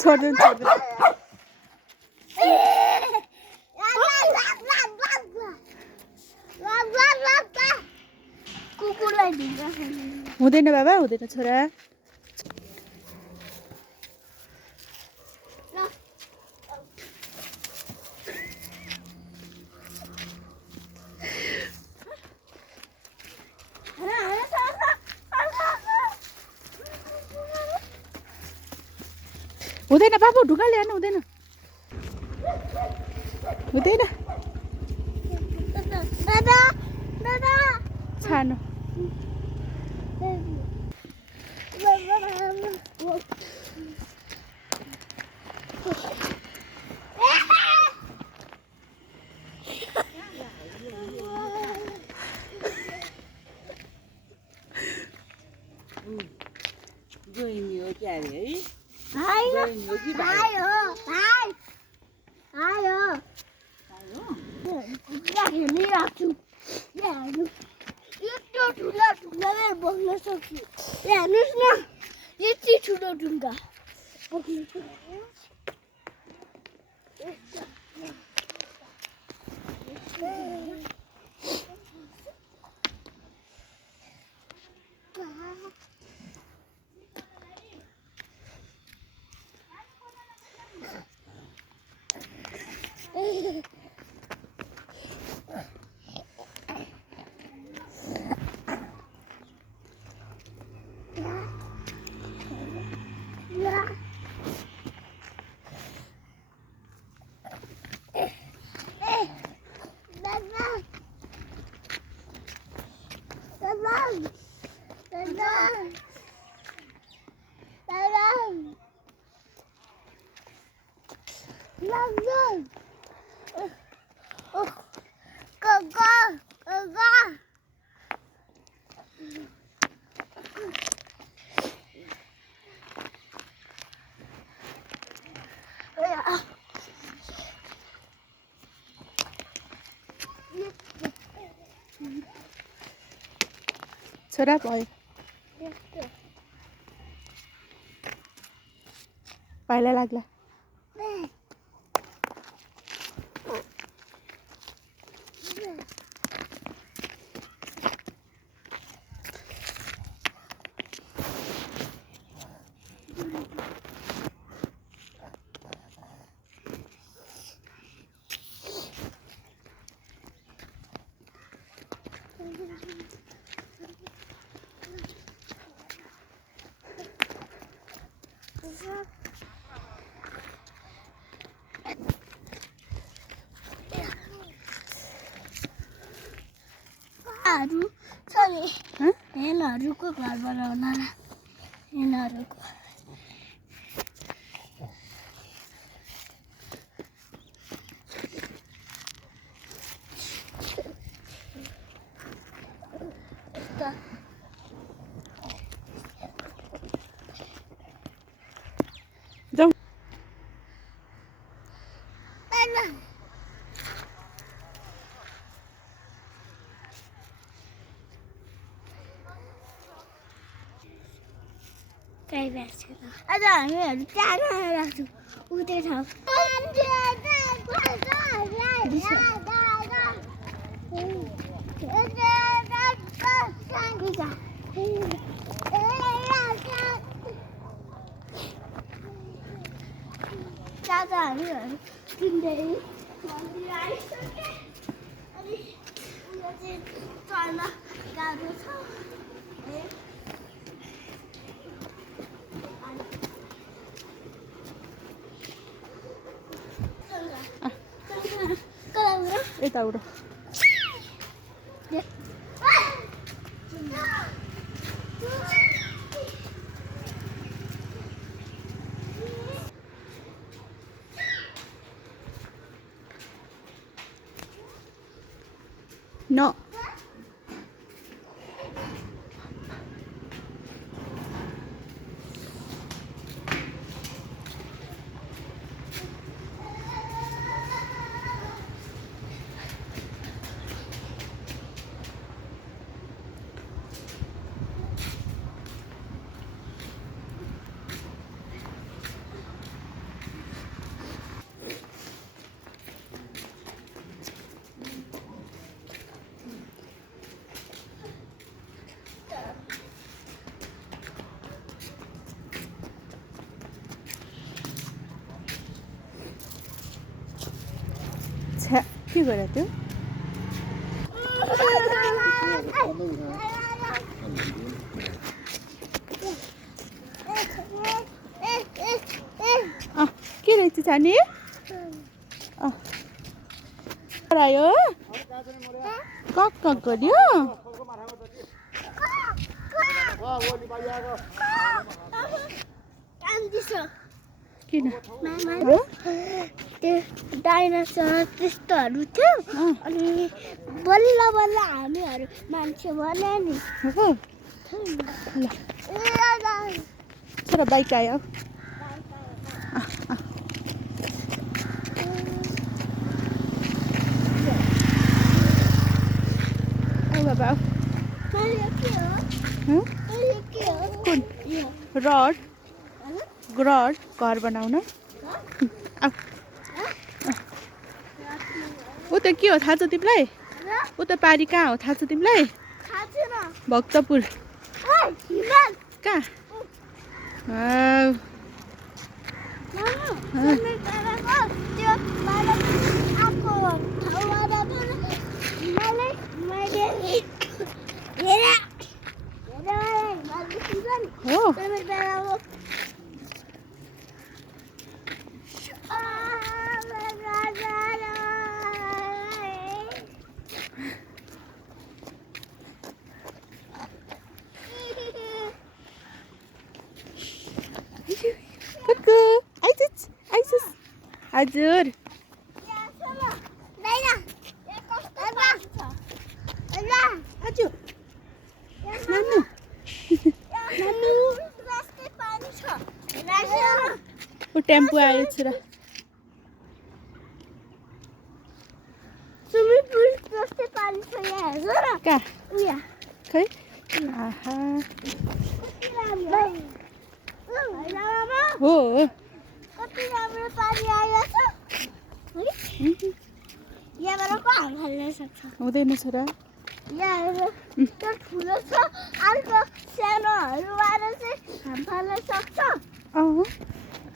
छोड़ दे कुकुरलाई ढुङ्गा हुँदैन बाबा हुँदैन छोरा हुँदैन बाबु ढुङ्गा ल्याउनु हुँदैन हुँदैन दादा दादा छानो गइनी हो क्या अरे है आयो गइनी हो कि भाइ आयो भाइ आयो राख्नु राख्छु ल्याउनु यत्रो ठुलो ढुङ्गाले बोक्न सक्छु ल्याउनुहोस् न यति ठुलो ढुङ्गा बोक्नु सक्छु छोरा भयो पाइला लाग्ला छ नि हेनहरूको घर बनाउन हेनहरूको जाऊ कहीँ भेट्छ आज हामीहरू त्यहाँ राख्छौँ उतै ठाउँ आज हामीहरू किन्दै मन्दिर आइसक्यो अनि उयो चाहिँ चढ्न गाह्रो छ यता उडो No. के गरे त्यो के रहेछ छानी आयो कक गर्यो किन त्यो डाइनोसर त्यस्तोहरू थियो अनि बल्ल बल्ल हामीहरू मान्छे बन्यो नि छोरा बाइक आयो बाबा कुन रड घर बनाउन ऊ त के हो थाहा छ तिमीलाई ऊ त पारी कहाँ हो थाहा छ तिमीलाई भक्तपुर कहाँ हो हजुर ऊ टेम्पो आयो छोरा कहाँ खै आहा हो कति राम्रो पानी आइरहेछ यहाँबाट को हाम फाल्न सक्छ हुँदैन छोरा यहाँ त्यो ठुलो छ अर्को सानोहरूबाट चाहिँ हाम फाल्न सक्छ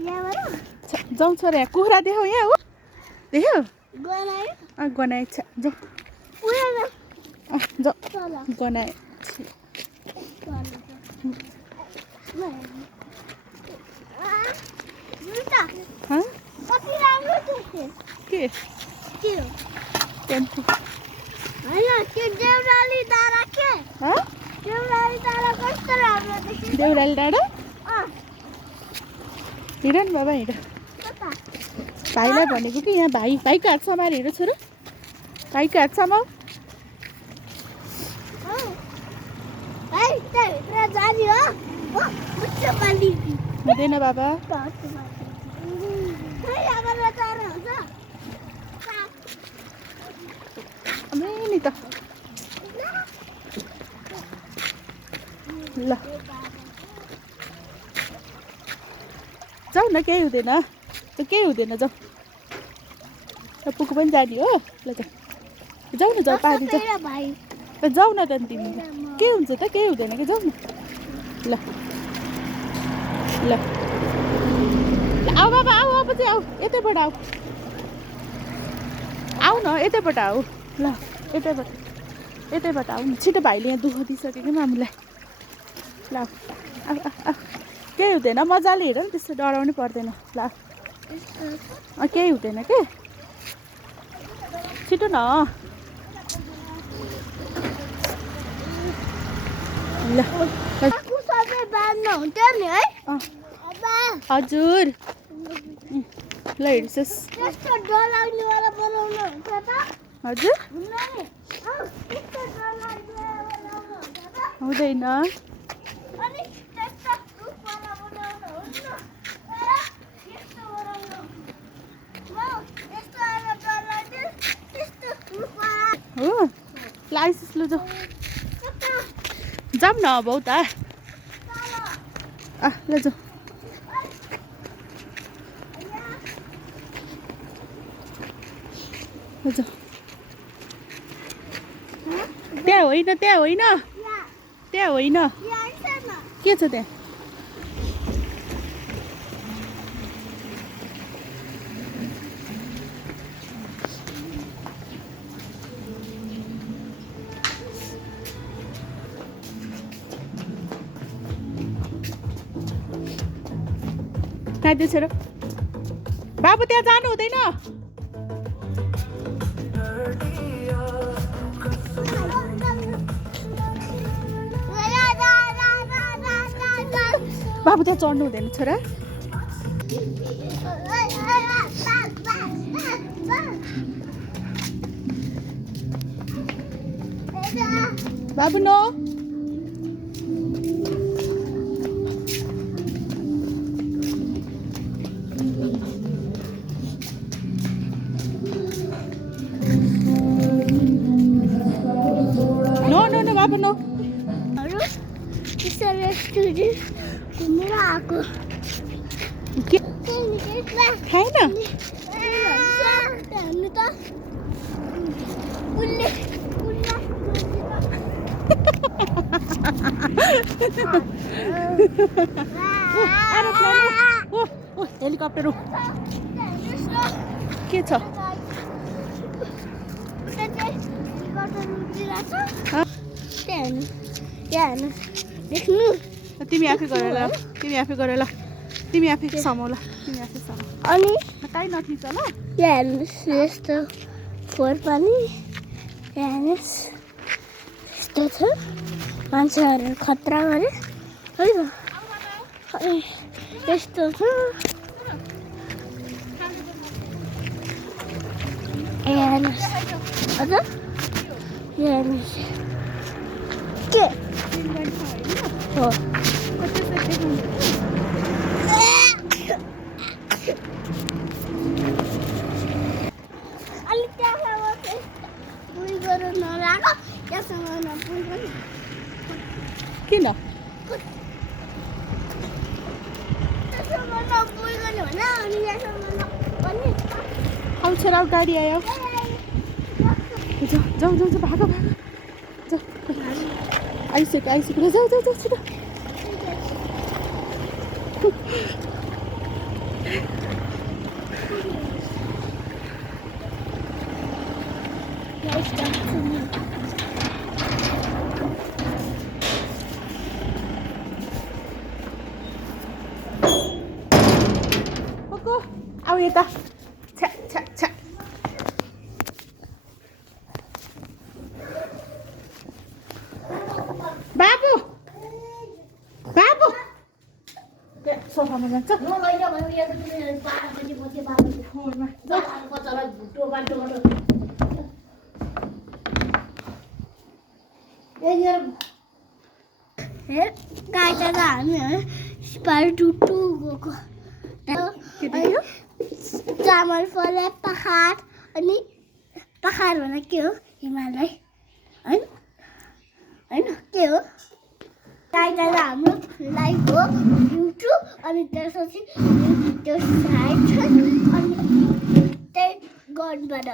यहाँबाट जाउँ छोरा यहाँ कुखुरा देखाऊ यहाँ हो देख्यौ गनायो गनाए जाउँ जाउँ गनाए कति राम्रो देख्यो के त्यो टेम्पो होइन त्यो देउराली डाँडा के देउराली डाँडा कस्तो राम्रो देख्यो देउराली डाँडा हिँड नि बाबा हिँड भाइलाई भनेको कि यहाँ भाइको हात समाएर हिँड छोरो भाइको हात समाऊ जाने हो हुँदैन बाबा नि त ल जाऊ न केही हुँदैन त्यो केही हुँदैन जाऊ पुगु पनि जाने हो ल जाऊ न जाऊ पानी जाऊ न त तिमी के हुन्छ त केही हुँदैन कि जाऊ न ल ल आऊ बाबा आऊ अब चाहिँ आऊ यतैबाट आऊ आऊ न यतैबाट आऊ ल यतैबाट आऊ न छिटो भाइले यहाँ दुःख दिइसक्यो कि मामुलाई ल केही हुँदैन मजाले हेर न त्यस्तो डराउनै पर्दैन ल केही हुँदैन के छिटो न ल हजुर ल हेर्छस् हजुर हुँदैन हो लाइसेन्स ल जाऊ जाऊँ न अब त ल जाऊ त्यहाँ होइन त्यहाँ होइन त्यहाँ होइन के छ त्यहाँ खाइदियो छोरो बाबु त्यहाँ जानु हुँदैन बाबु त्यहाँ चढ्नु हुँदैन छोरा बाबु नो नो नो नो बाबु नो रेस्टुरेन्ट घुमेर आएको के खाएन हामी त उसले हेलिकप्टर के छ देख्नु तिमी आफै गर ल तिमी आफै गर ल तिमी आफै समाउ ल तिमी आफै समाउ अनि कहीँ नथिच ल यहाँ हेर्नुहोस् यस्तो फोहोर पनि यहाँ हेर्नुहोस् यस्तो छ मान्छेहरू खतरा गरे है त यस्तो छ यहाँ हेर्नुहोस् हजुर यहाँ हेर्नुहोस् के हो अलिक त्यहाँसम्म चाहिँ पुल गर्नु नलाग त्यहाँसम्म नपुग्नु किन त्यहाँसम्म नपुग्नु होइन अनि यहाँसम्म नपुग्नु आऊ छोरा गाडी आयो जाऊ जाऊ जाऊ जाऊ भागो भागो जाऊ आइसक्यो जाऊ जाऊ जाऊ छिटो आऊ यता छ्या छ्या छ्या बाबु बाबु सोफामा जान्छ काटा त हामी पार टुटु गएको चामल फले पहाड अनि पहाड भने के हो हिमालय होइन होइन के हो काटा त हाम्रो लाइफ हो युट्युब अनि त्यसपछि त्यो साइड छ अनि त्यही गडबाट